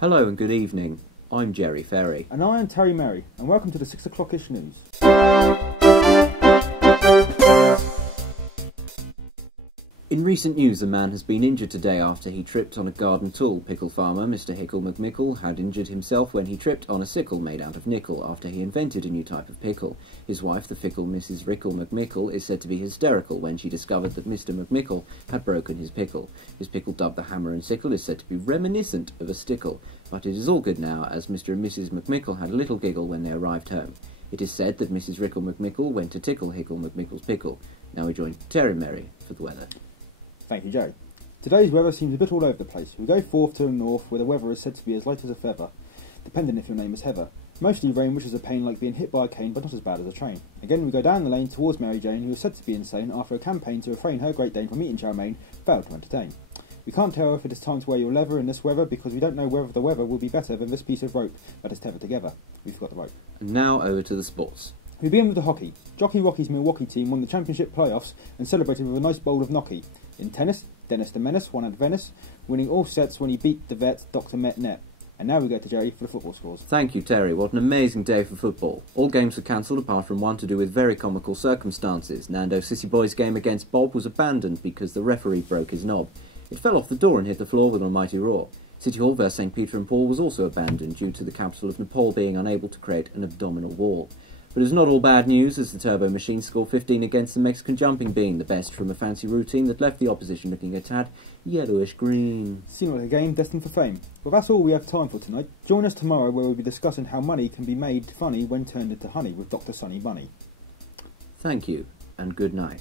Hello and good evening. I'm Jerry Ferry. And I am Terry Merry, and welcome to the 6 o'clock-ish news. In recent news, a man has been injured today after he tripped on a garden tool. Pickle farmer Mr. Hickle McMickle had injured himself when he tripped on a sickle made out of nickel after he invented a new type of pickle. His wife, the fickle Mrs. Rickle McMickle, is said to be hysterical when she discovered that Mr. McMickle had broken his pickle. His pickle, dubbed the hammer and sickle, is said to be reminiscent of a stickle, but it is all good now as Mr. and Mrs. McMickle had a little giggle when they arrived home. It is said that Mrs. Rickle McMickle went to tickle Hickle McMickle's pickle. Now we join Terry Merry for the weather. Thank you, Joe. Today's weather seems a bit all over the place. We go forth to the north, where the weather is said to be as light as a feather, depending if your name is Heather. Mostly rain, which is a pain like being hit by a cane, but not as bad as a train. Again, we go down the lane towards Mary Jane, who is said to be insane after a campaign to refrain her Great Dane from eating chow mein failed to entertain. We can't tell if it is time to wear your leather in this weather, because we don't know whether the weather will be better than this piece of rope that is tethered together. We forgot the rope. And now over to the sports. We begin with the hockey. Jockey Rocky's Milwaukee team won the championship playoffs and celebrated with a nice bowl of gnocchi. In tennis, Dennis the Menace won at Venice, winning all sets when he beat the vet Dr. Metnet. And now we go to Jerry for the football scores. Thank you, Terry. What an amazing day for football. All games were cancelled apart from one to do with very comical circumstances. Nando Sissy Boy's game against Bob was abandoned because the referee broke his knob. It fell off the door and hit the floor with a mighty roar. City Hall vs St. Peter and Paul was also abandoned due to the capital of Nepal being unable to create an abdominal wall. But it's not all bad news, as the Turbo Machine scored 15 against the Mexican jumping bean, the best from a fancy routine that left the opposition looking a tad yellowish-green. Seemed like a game destined for fame. Well, that's all we have time for tonight. Join us tomorrow, where we'll be discussing how money can be made funny when turned into honey with Dr. Sunny Bunny. Thank you, and good night.